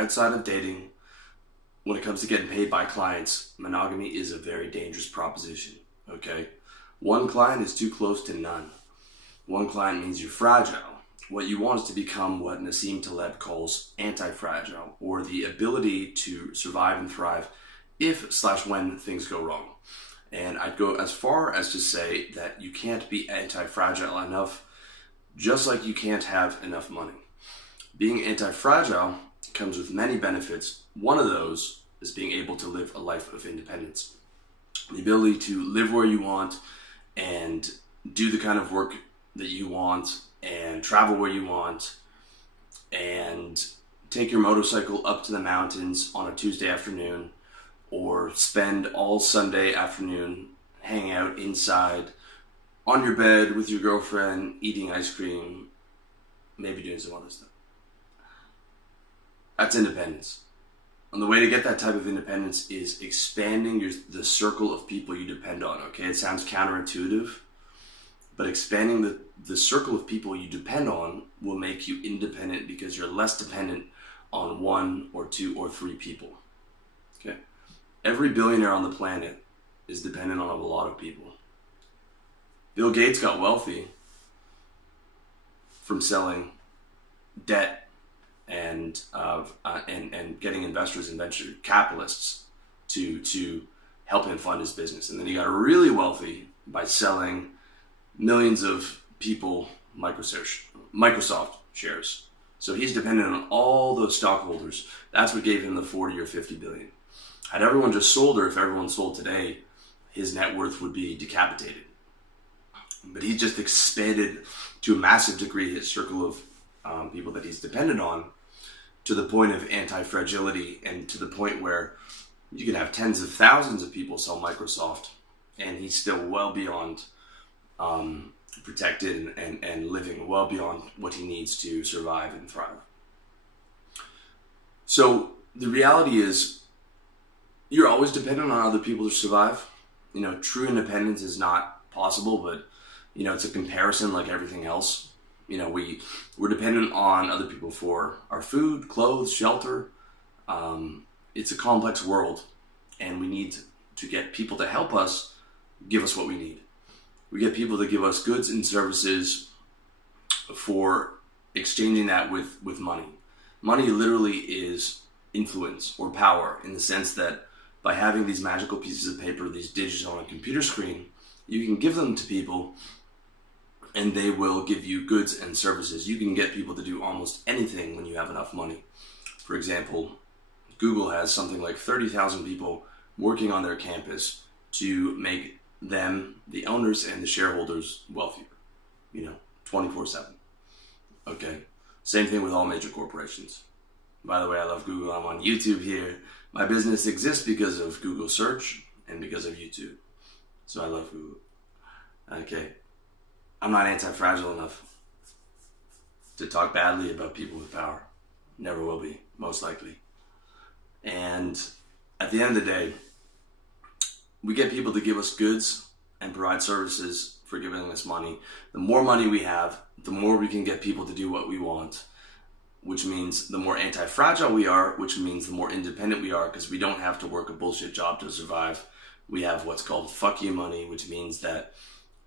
outside of dating, when it comes to getting paid by clients, monogamy is a very dangerous proposition, okay? One client is too close to none. One client means you're fragile. What you want is to become what Nassim Taleb calls anti-fragile, or the ability to survive and thrive if/when things go wrong. And I'd go as far as to say that you can't be anti-fragile enough, just like you can't have enough money. Being anti-fragile comes with many benefits. One of those is being able to live a life of independence. The ability to live where you want and do the kind of work that you want and travel where you want and take your motorcycle up to the mountains on a Tuesday afternoon, or spend all Sunday afternoon hanging out inside on your bed with your girlfriend, eating ice cream, maybe doing some other stuff. That's independence. And the way to get that type of independence is expanding the circle of people you depend on, okay? It sounds counterintuitive, but expanding the circle of people you depend on will make you independent because you're less dependent on one or two or three people, okay? Every billionaire on the planet is dependent on a lot of people. Bill Gates got wealthy from selling debt and getting investors and venture capitalists to help him fund his business. And then he got really wealthy by selling millions of people Microsoft shares. So he's dependent on all those stockholders. That's what gave him the 40 or 50 billion. Had everyone just sold, or if everyone sold today, his net worth would be decapitated. But he just expanded to a massive degree his circle of people that he's dependent on, to the point of anti-fragility, and to the point where you can have tens of thousands of people sell Microsoft and he's still well beyond protected and living well beyond what he needs to survive and thrive. So the reality is, you're always dependent on other people to survive. You know, true independence is not possible, but you know, it's a comparison like everything else. You know, we're dependent on other people for our food, clothes, shelter. It's a complex world, and we need to get people to help us give us what we need. We get people to give us goods and services for exchanging that with money. Money literally is influence or power, in the sense that by having these magical pieces of paper, these digits on a computer screen, you can give them to people and they will give you goods and services. You can get people to do almost anything when you have enough money. For example, Google has something like 30,000 people working on their campus to make them, the owners and the shareholders, wealthier, 24/7. Okay. Same thing with all major corporations. By the way, I love Google. I'm on YouTube here. My business exists because of Google search and because of YouTube. So I love Google. Okay. I'm not anti-fragile enough to talk badly about people with power. Never will be, most likely. And at the end of the day, we get people to give us goods and provide services for giving us money. The more money we have, the more we can get people to do what we want, which means the more anti-fragile we are, which means the more independent we are, because we don't have to work a bullshit job to survive. We have what's called fuck you money, which means that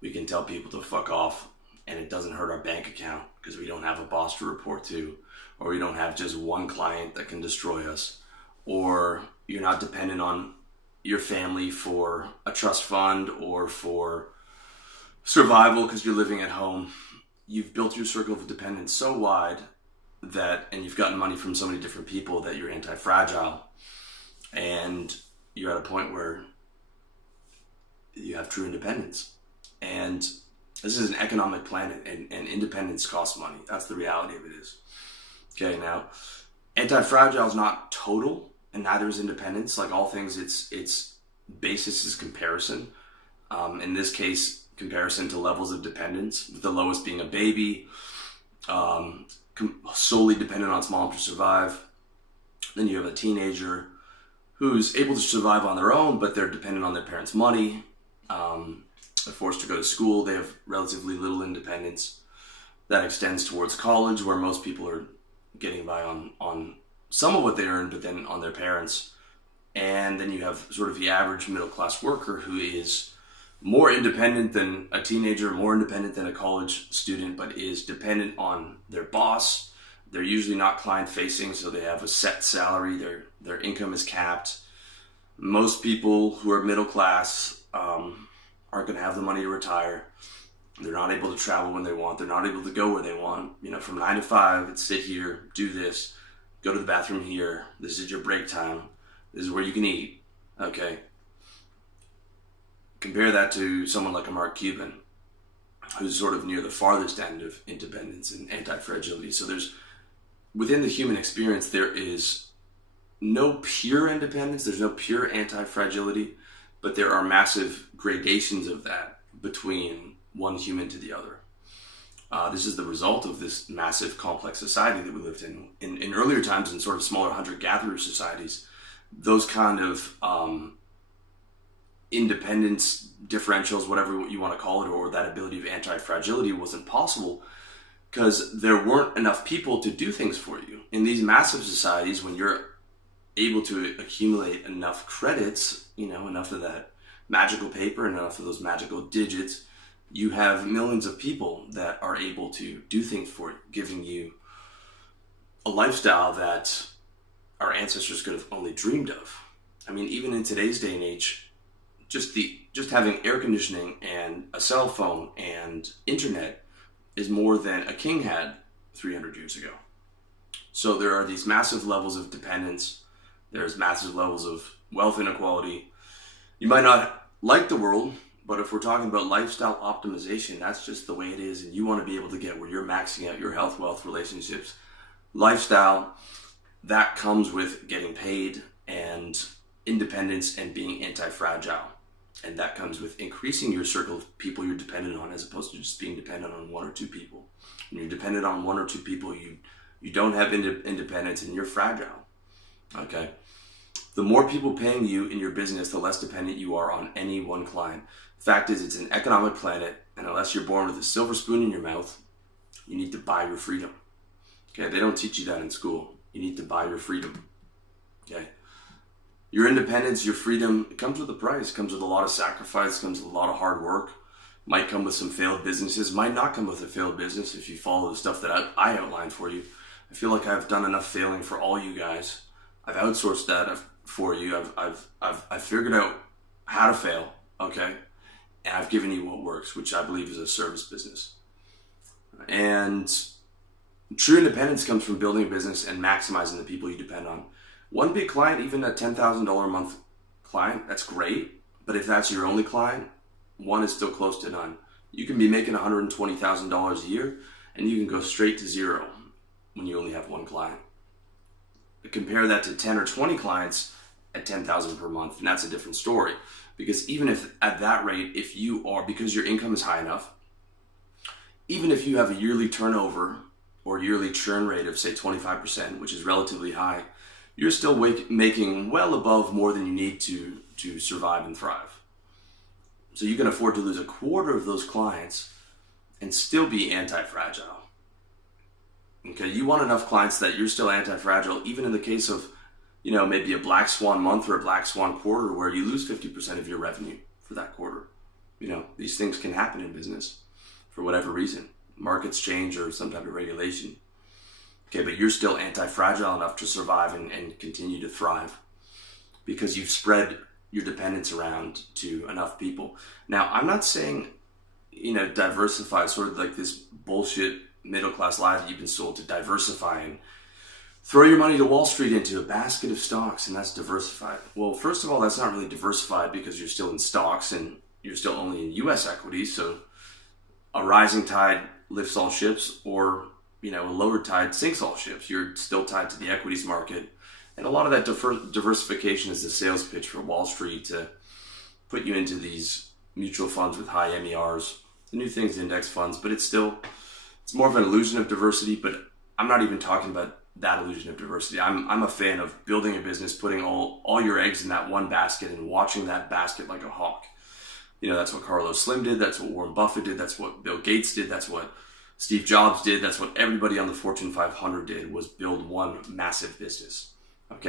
we can tell people to fuck off and it doesn't hurt our bank account because we don't have a boss to report to, or we don't have just one client that can destroy us, or you're not dependent on your family for a trust fund or for survival because you're living at home. You've built your circle of dependence so wide that, and you've gotten money from so many different people, that you're anti-fragile, and you're at a point where you have true independence. And this is an economic planet, and independence costs money. That's the reality of it is. Okay, now, anti-fragile is not total, and neither is independence. Like all things, its basis is comparison. In this case, comparison to levels of dependence, with the lowest being a baby, solely dependent on small to survive. Then you have a teenager who's able to survive on their own, but they're dependent on their parents' money. They're forced to go to school. They have relatively little independence. That extends towards college, where most people are getting by on some of what they earn, but then on their parents. And then you have sort of the average middle class worker who is more independent than a teenager, more independent than a college student, but is dependent on their boss. They're usually not client facing, so they have a set salary. Their income is capped. Most people who are middle class aren't going to have the money to retire. They're not able to travel when they want. They're not able to go where they want. From 9 to 5, it's sit here, do this, go to the bathroom here. This is your break time. This is where you can eat. Okay. Compare that to someone like a Mark Cuban, who's sort of near the farthest end of independence and anti-fragility. So within the human experience, there is no pure independence. There's no pure anti-fragility, but there are massive gradations of that between one human to the other. This is the result of this massive complex society that we lived in. In earlier times, in sort of smaller hunter-gatherer societies, those kind of independence differentials, whatever you want to call it, or that ability of anti-fragility wasn't possible because there weren't enough people to do things for you. In these massive societies, when you're able to accumulate enough credits, enough of that magical paper and enough of those magical digits, you have millions of people that are able to do things for you, giving you a lifestyle that our ancestors could have only dreamed of. I mean, even in today's day and age, just having air conditioning and a cell phone and internet is more than a king had 300 years ago. So there are these massive levels of dependence. There's massive levels of wealth inequality. You might not like the world, but if we're talking about lifestyle optimization, that's just the way it is. And you want to be able to get where you're maxing out your health, wealth, relationships, lifestyle. That comes with getting paid and independence and being anti-fragile. And that comes with increasing your circle of people you're dependent on, as opposed to just being dependent on one or two people. When you're dependent on one or two people, you don't have independence and you're fragile. Okay? The more people paying you in your business, the less dependent you are on any one client. Fact is, it's an economic planet, and unless you're born with a silver spoon in your mouth, you need to buy your freedom. Okay? They don't teach you that in school. You need to buy your freedom. Okay? Your independence, your freedom, it comes with a price. It comes with a lot of sacrifice. It comes with a lot of hard work. Might come with some failed businesses. Might not come with a failed business if you follow the stuff that I outlined for you. I feel like I've done enough failing for all you guys. I've outsourced that for you. I've figured out how to fail. Okay, and I've given you what works, which I believe is a service business. And true independence comes from building a business and maximizing the people you depend on. One big client, even a $10,000 a month client, that's great. But if that's your only client, one is still close to none. You can be making $120,000 a year and you can go straight to zero when you only have one client. Compare that to 10 or 20 clients at $10,000 per month, and that's a different story. Because even if at that rate, because your income is high enough, even if you have a yearly turnover or yearly churn rate of say 25%, which is relatively high, you're still making well above more than you need to survive and thrive. So you can afford to lose a quarter of those clients and still be anti-fragile. Okay, you want enough clients that you're still anti-fragile, even in the case of, maybe a black swan month or a black swan quarter where you lose 50% of your revenue for that quarter. These things can happen in business for whatever reason. Markets change or some type of regulation. Okay, but you're still anti-fragile enough to survive and continue to thrive because you've spread your dependence around to enough people. Now, I'm not saying, diversify, sort of like this bullshit middle-class lie that you've been sold to diversify and throw your money to Wall Street into a basket of stocks, and that's diversified. Well, first of all, that's not really diversified because you're still in stocks and you're still only in U.S. equities, so a rising tide lifts all ships, or a lower tide sinks all ships. You're still tied to the equities market. And a lot of that diversification is the sales pitch for Wall Street to put you into these mutual funds with high MERs, the new things, index funds, but it's more of an illusion of diversity, but I'm not even talking about that illusion of diversity. I'm a fan of building a business, putting all your eggs in that one basket and watching that basket like a hawk. That's what Carlos Slim did. That's what Warren Buffett did. That's what Bill Gates did. That's what Steve Jobs did. That's what everybody on the Fortune 500 did, was build one massive business.